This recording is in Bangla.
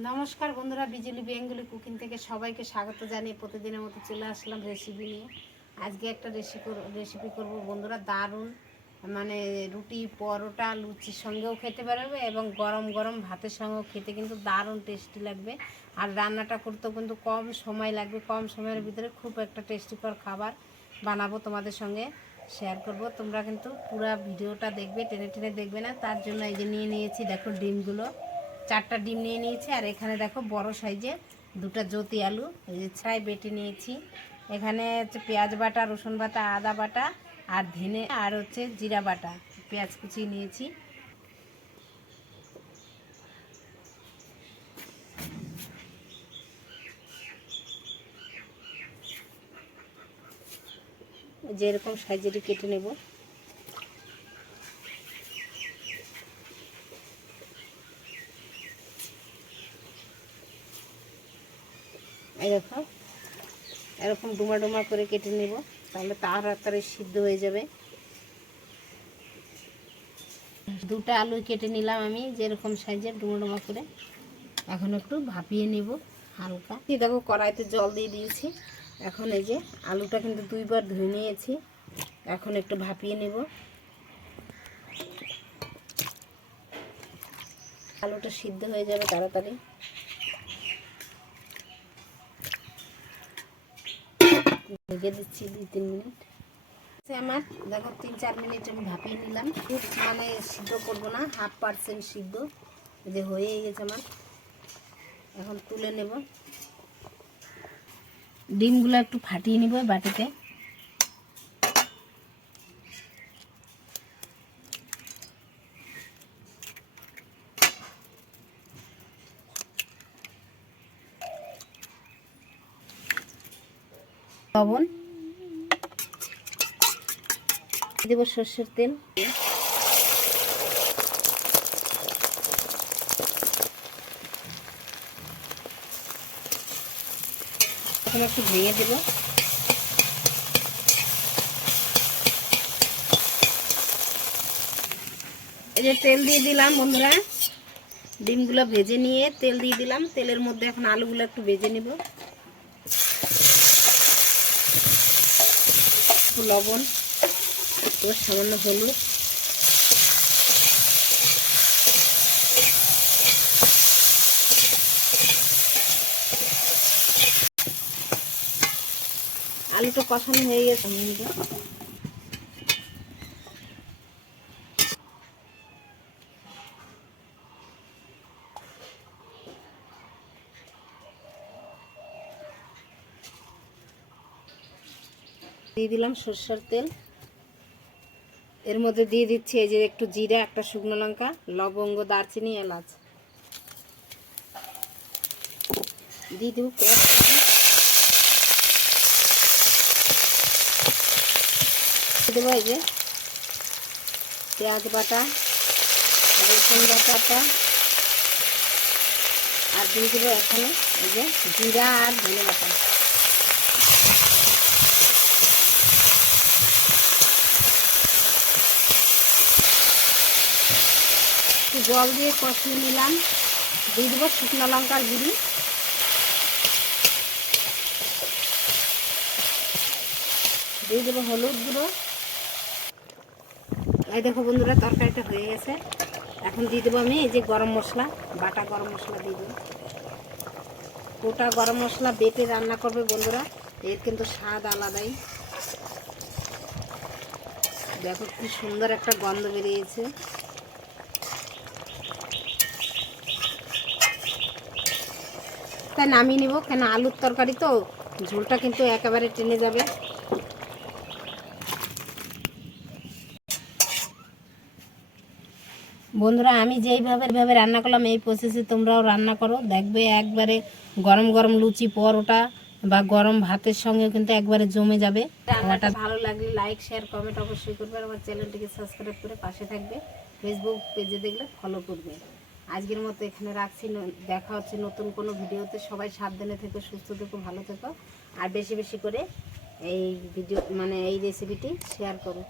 নমস্কার বন্ধুরা, বিজলি বেঙ্গলি কুকিং থেকে সবাইকে স্বাগত জানিয়ে প্রতিদিনের মতো চলে আসলাম রেসিপি নিয়ে। আজকে একটা রেসিপি রেসিপি করব বন্ধুরা, দারুণ। মানে রুটি, পরোটা, লুচির সঙ্গেও খেতে পারবে এবং গরম গরম ভাতের সঙ্গেও খেতে কিন্তু দারুণ টেস্টি লাগবে। আর রান্নাটা করতেও কিন্তু কম সময় লাগবে, কম সময়ের ভিতরে খুব একটা টেস্টিকর খাবার বানাবো তোমাদের সঙ্গে শেয়ার করব। তোমরা কিন্তু পুরো ভিডিওটা দেখবে, টেনে টেনে দেখবে না। তার জন্য এই যে নিয়ে নিয়েছি, দেখো ডিমগুলো। চারটা ডিম নিয়ে নিয়েছি, আর এখানে দেখো বড় সাইজে দুটা জ্যোতি আলু, এই যে ছাই বেটে নিয়েছি। এখানে হচ্ছে পেঁয়াজ বাটা, রসুন বাটা, আদা বাটা, আর ধনে, আর হচ্ছে জিরা বাটা, পেঁয়াজ কুচিয়ে নিয়েছি। যেরকম সাইজেরই কেটে নেব। এই দেখো এরকম ডুমা ডুমা করে কেটে নেব, তাহলে তাড়াতাড়ি সিদ্ধ হয়ে যাবে। দুটা আলু কেটে নিলাম আমি, যেরকম সাইজের ডুমা ডুমা করে। এখন একটু ভাপিয়ে নেব হালকা। দেখো, কড়াইতে জল দিয়ে দিয়েছি। এখন এই যে আলুটা কিন্তু দুইবার ধুয়ে নিয়েছি। এখন একটু ভাপিয়ে নেব। আলুটা সিদ্ধ হয়ে যাবে তাড়াতাড়ি। ঢেকে দিচ্ছি দুই, তিন মিনিট। আমার, দেখো, তিন, চার মিনিট আমি ভাপিয়ে নিলাম। খুব মানে সিদ্ধ করব না, হাফ পার্সেন্ট সিদ্ধ। যে হয়ে গেছে আমার। এখন তুলে নেব। ডিমগুলো একটু ফাটিয়ে নিব বাটিতে। লবণ। দেব সর্ষের তেল। এখন একটু ভেঙে দেব। এই যে তেল দিয়ে দিলাম বন্ধুরা। ডিমগুলো ভেজে নিয়ে তেল দিয়ে দিলাম। তেলের মধ্যে এখন আলুগুলো একটু ভেজে নেব। একটু লবণ এবার সামান্য হলুদ। আলুটা কষানো হয়ে গেছে দিয়ে দিলাম সরষের তেল। এর মধ্যে দিয়ে দিচ্ছি এই যে একটু জিরা, একটা শুকনো লঙ্কা, লবঙ্গ, দারচিনি, এলাচ। দিয়ে দেবো দেবো এই যে পেঁয়াজ বাটা, রসুন বাটাটা আর দিয়ে দেবো এখানে এই যে জিরা আর ধনে বাটা। জল দিয়ে কষিয়ে নিলাম। দিয়ে দেবো শুকনো লঙ্কার গুঁড়ি। দিয়ে দেবো হলুদ গুঁড়ো। এই দেখো বন্ধুরা, তরকারিটা হয়ে গেছে। এখন দিয়ে দেবো আমি এই যে গরম মশলা, বাটা গরম মশলা দিয়ে দেবো। গোটা গরম মশলা বেটে রান্না করবে বন্ধুরা। এর কিন্তু স্বাদ আলাদাই। দেখো কি সুন্দর একটা গন্ধ বেরিয়েছে। তাই নামিয়ে নিব কেন আলুর তরকারি তো? ঝোলটা কিন্তু একেবারে টেনে যাবে। বন্ধুরা আমি যেইভাবে ভাবে রান্না করলাম এই প্রসেসে তোমরাও রান্না করো। দেখবে একবারে গরম গরম লুচি পরোটা বা গরম ভাতের সঙ্গে কিন্তু একবারে জমে যাবে। রান্নাটা ভালো লাগলে লাইক শেয়ার কমেন্ট অবশ্যই করবে। আমার চ্যানেলটিকে সাবস্ক্রাইব করে পাশে থাকবে। ফেসবুক পেজে দেখলে ফলো করবে। আজকের মতো এখানে রাখছি। দেখা হচ্ছে নতুন কোনো ভিডিওতে। সবাই সাবধানে থেকো, সুস্থ থেকো, ভালো থেকো। আর বেশি বেশি করে এই ভিডিও মানে এই রেসিপিটি শেয়ার করো।